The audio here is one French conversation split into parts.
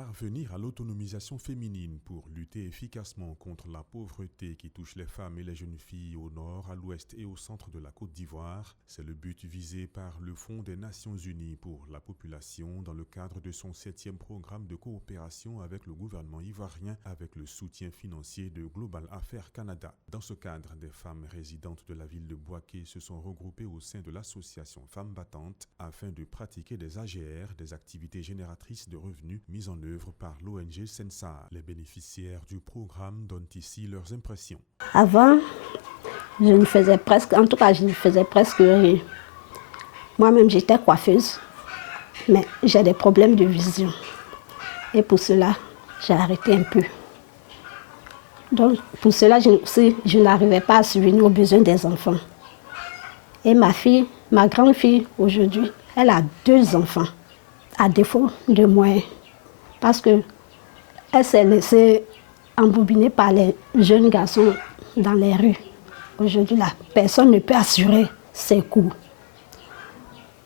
Parvenir à l'autonomisation féminine pour lutter efficacement contre la pauvreté qui touche les femmes et les jeunes filles au nord, à l'ouest et au centre de la Côte d'Ivoire, c'est le but visé par le Fonds des Nations Unies pour la population dans le cadre de son 7e programme de coopération avec le gouvernement ivoirien avec le soutien financier de Global Affairs Canada. Dans ce cadre, des femmes résidentes de la ville de Bouaké se sont regroupées au sein de l'association Femmes Battantes afin de pratiquer des AGR, des activités génératrices de revenus mises en œuvre par l'ONG Sensa. Les bénéficiaires du programme donnent ici leurs impressions. Avant, je ne faisais presque rien. Moi-même, j'étais coiffeuse, mais j'ai des problèmes de vision. Et pour cela, j'ai arrêté un peu. Donc, pour cela, je n'arrivais pas à subvenir aux besoins des enfants. Et ma grande fille, aujourd'hui, elle a 2 enfants, à défaut de moyens. Parce qu'elle s'est laissée embobiner par les jeunes garçons dans les rues. Aujourd'hui, personne ne peut assurer ses coûts.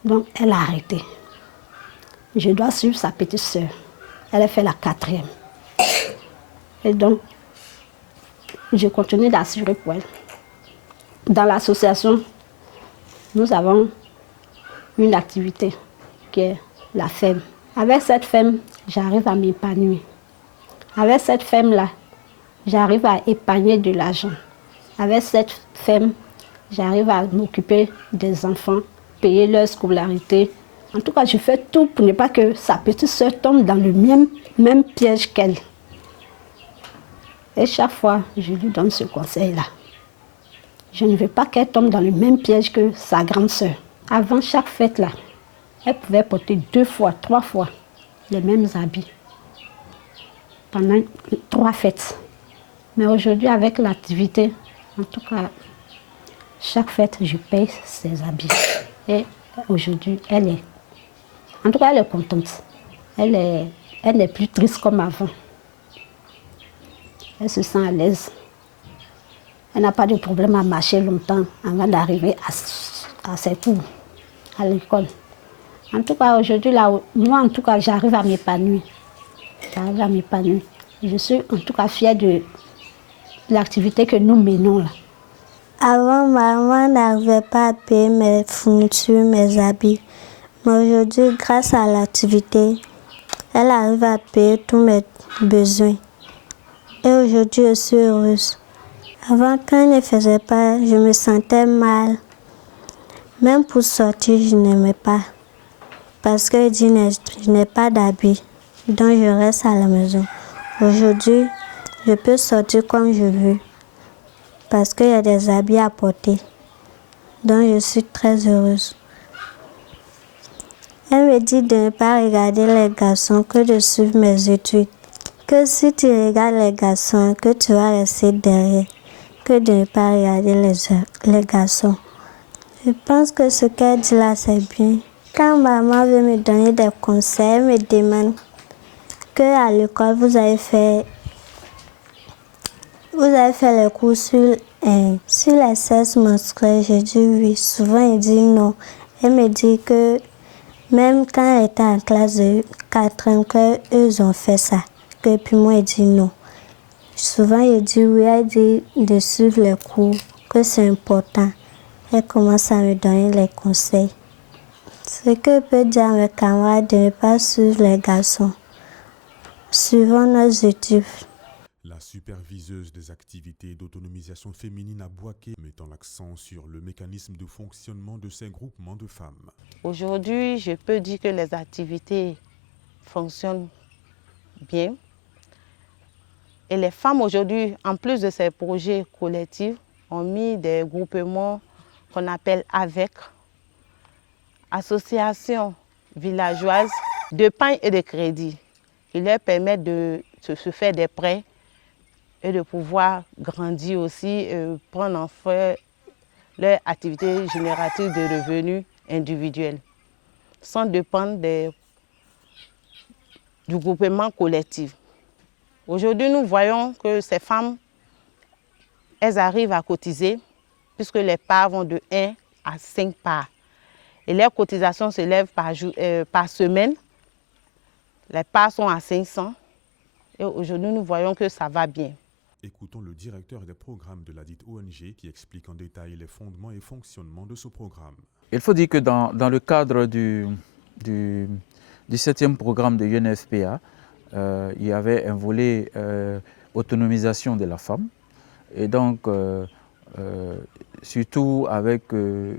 Donc, elle a arrêté. Je dois suivre sa petite sœur. Elle a fait la 4e. Et donc, je continue d'assurer pour elle. Dans l'association, nous avons une activité qui est la FEM. Avec cette FEM, j'arrive à m'épanouir. Avec cette FEM-là, j'arrive à épargner de l'argent. Avec cette FEM, j'arrive à m'occuper des enfants, payer leur scolarité. En tout cas, je fais tout pour ne pas que sa petite sœur tombe dans le même piège qu'elle. Et chaque fois, je lui donne ce conseil-là. Je ne veux pas qu'elle tombe dans le même piège que sa grande sœur. Avant chaque fête-là, elle pouvait porter 2 fois, 3 fois les mêmes habits pendant 3 fêtes. Mais aujourd'hui, avec l'activité, en tout cas, chaque fête, je paye ses habits. Et aujourd'hui, elle est contente. Elle n'est plus triste comme avant. Elle se sent à l'aise. Elle n'a pas de problème à marcher longtemps avant d'arriver à ses cours, à l'école. En tout cas, aujourd'hui, moi, en tout cas, j'arrive à m'épanouir. Je suis en tout cas fière de l'activité que nous menons là. Avant, maman n'arrivait pas à payer mes fournitures, mes habits. Mais aujourd'hui, grâce à l'activité, elle arrive à payer tous mes besoins. Et aujourd'hui, je suis heureuse. Avant, quand elle ne faisait pas, je me sentais mal. Même pour sortir, je n'aimais pas. Parce que je n'ai pas d'habits, donc je reste à la maison. Aujourd'hui, je peux sortir comme je veux. Parce qu'il y a des habits à porter. Donc je suis très heureuse. Elle me dit de ne pas regarder les garçons, que de suivre mes études. Que si tu regardes les garçons, que tu vas rester derrière. Que de ne pas regarder les garçons. Je pense que ce qu'elle dit là, c'est bien. Quand maman veut me donner des conseils, elle me demande qu'à l'école, vous avez fait les cours sur les 16 menstruels. Je dis oui. Souvent, elle dit non. Elle me dit que même quand elle était en classe de 4e, qu'eux ont fait ça. Que puis moi, elle dit non. Souvent, elle dit oui. Elle dit de suivre les cours, que c'est important. Elle commence à me donner les conseils. Ce que je peux dire à mes camarades de ne pas suivre les garçons. Suivons nos études. La superviseuse des activités d'autonomisation féminine à Bouaké mettant l'accent sur le mécanisme de fonctionnement de ces groupements de femmes. Aujourd'hui, je peux dire que les activités fonctionnent bien. Et les femmes aujourd'hui, en plus de ces projets collectifs, ont mis des groupements qu'on appelle AVEC, Association villageoise d'épargne et de crédit, qui leur permettent de se faire des prêts et de pouvoir grandir aussi, prendre en fait leur activité génératrice de revenus individuels, sans dépendre du groupement collectif. Aujourd'hui, nous voyons que ces femmes, elles arrivent à cotiser, puisque les parts vont de 1 à 5 parts. Et leurs cotisations s'élèvent par semaine Les parts sont à 500 et aujourd'hui nous voyons que ça va bien. Écoutons le directeur des programmes de la dite ONG qui explique en détail les fondements et fonctionnements de ce programme. Il faut dire que dans le cadre du 7e programme de UNFPA, il y avait un volet autonomisation de la femme et donc surtout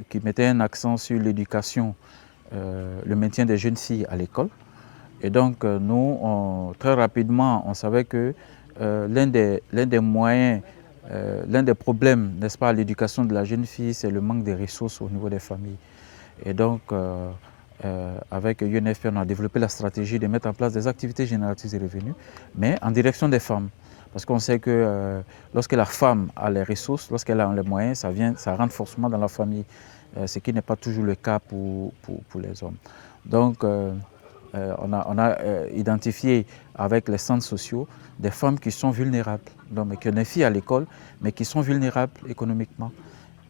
qui mettait un accent sur l'éducation, le maintien des jeunes filles à l'école. Et donc nous, très rapidement, on savait que l'un des moyens, l'un des problèmes, n'est-ce pas, à l'éducation de la jeune fille, c'est le manque de ressources au niveau des familles. Et donc, avec UNFPA, on a développé la stratégie de mettre en place des activités génératrices de revenus, mais en direction des femmes. Parce qu'on sait que lorsque la femme a les ressources, lorsqu'elle a les moyens, ça rentre forcément dans la famille, ce qui n'est pas toujours le cas pour les hommes. Donc, on a identifié avec les centres sociaux des femmes qui sont vulnérables, donc qui ont des filles à l'école, mais qui sont vulnérables économiquement.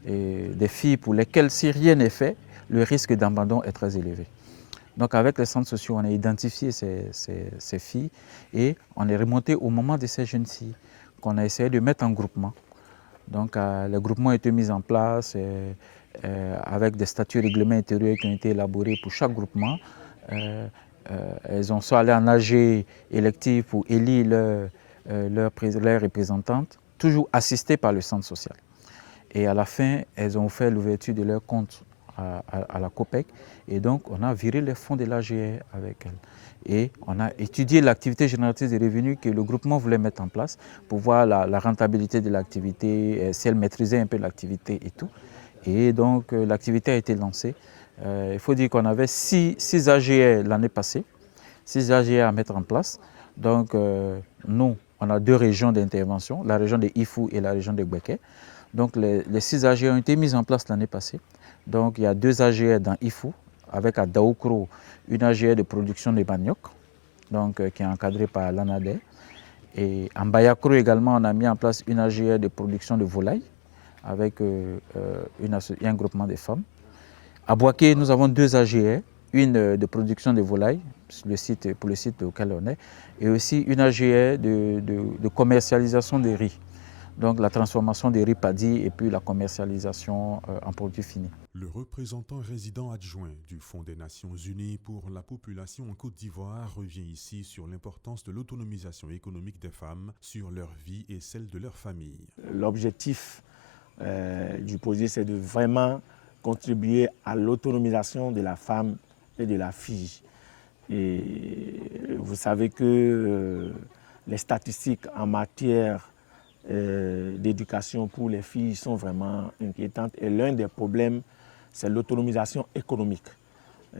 Et des filles pour lesquelles, si rien n'est fait, le risque d'abandon est très élevé. Donc avec les centres sociaux, on a identifié ces filles et on est remonté au moment de ces jeunes filles qu'on a essayé de mettre en groupement. Donc les groupements ont été mis en place avec des statuts règlements intérieurs qui ont été élaborés pour chaque groupement. Elles sont allées en AG électif pour élire leurs représentantes, toujours assistées par le centre social. Et à la fin, elles ont fait l'ouverture de leur compte à la COPEC. Et donc, on a viré les fonds de l'AGE avec elles. Et on a étudié l'activité génératrice de revenus que le groupement voulait mettre en place pour voir la rentabilité de l'activité, si elle maîtrisait un peu l'activité et tout. Et donc, l'activité a été lancée. Il faut dire qu'on avait 6 AGE l'année passée, 6 AGE à mettre en place. Donc, nous, on a 2 régions d'intervention, la région de Ifou et la région de Gbeke. Donc, les 6 AGE ont été mis en place l'année passée. Donc, il y a 2 AGE dans Ifou, avec à Daoukro une AGE de production de manioc, donc, qui est encadrée par l'ANADE. Et en Bayakro également, on a mis en place une AGE de production de volailles, avec un groupement de femmes. À Boaké, nous avons 2 AGE, une de production de volailles, pour le site auquel on est, et aussi une AGE de commercialisation des riz. Donc la transformation des riz paddy et puis la commercialisation en produits finis. Le représentant résident adjoint du Fonds des Nations Unies pour la population en Côte d'Ivoire revient ici sur l'importance de l'autonomisation économique des femmes sur leur vie et celle de leur famille. L'objectif du projet, c'est de vraiment contribuer à l'autonomisation de la femme et de la fille. Et vous savez que les statistiques en matière d'éducation pour les filles sont vraiment inquiétantes. Et l'un des problèmes, c'est l'autonomisation économique.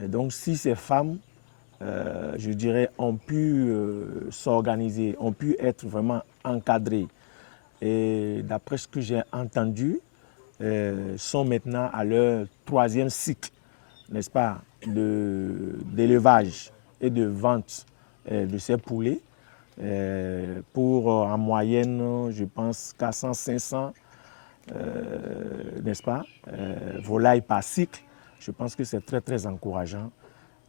Et donc si ces femmes, je dirais, ont pu s'organiser, ont pu être vraiment encadrées, et d'après ce que j'ai entendu, sont maintenant à leur 3e cycle, n'est-ce pas, d'élevage et de vente de ces poulets, pour en moyenne, je pense, 400-500, n'est-ce pas, volailles par cycle. Je pense que c'est très, très encourageant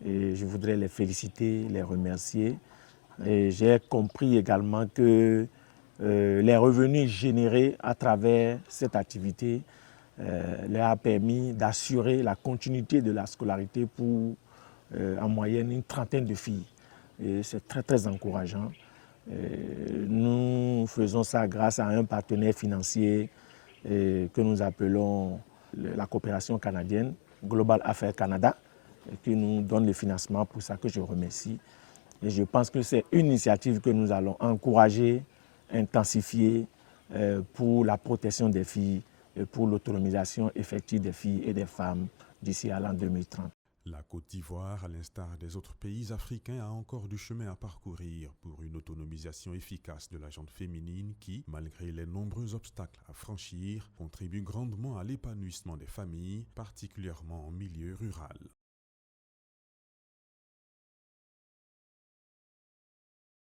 et je voudrais les féliciter, les remercier. Et j'ai compris également que les revenus générés à travers cette activité leur a permis d'assurer la continuité de la scolarité pour en moyenne une trentaine de filles. Et c'est très, très encourageant. Nous faisons ça grâce à un partenaire financier que nous appelons la coopération canadienne, Global Affairs Canada, qui nous donne le financement, pour ça que je remercie. Et je pense que c'est une initiative que nous allons encourager, intensifier pour la protection des filles et pour l'autonomisation effective des filles et des femmes d'ici à l'an 2030. La Côte d'Ivoire, à l'instar des autres pays africains, a encore du chemin à parcourir pour une autonomisation efficace de la gente féminine qui, malgré les nombreux obstacles à franchir, contribue grandement à l'épanouissement des familles, particulièrement en milieu rural.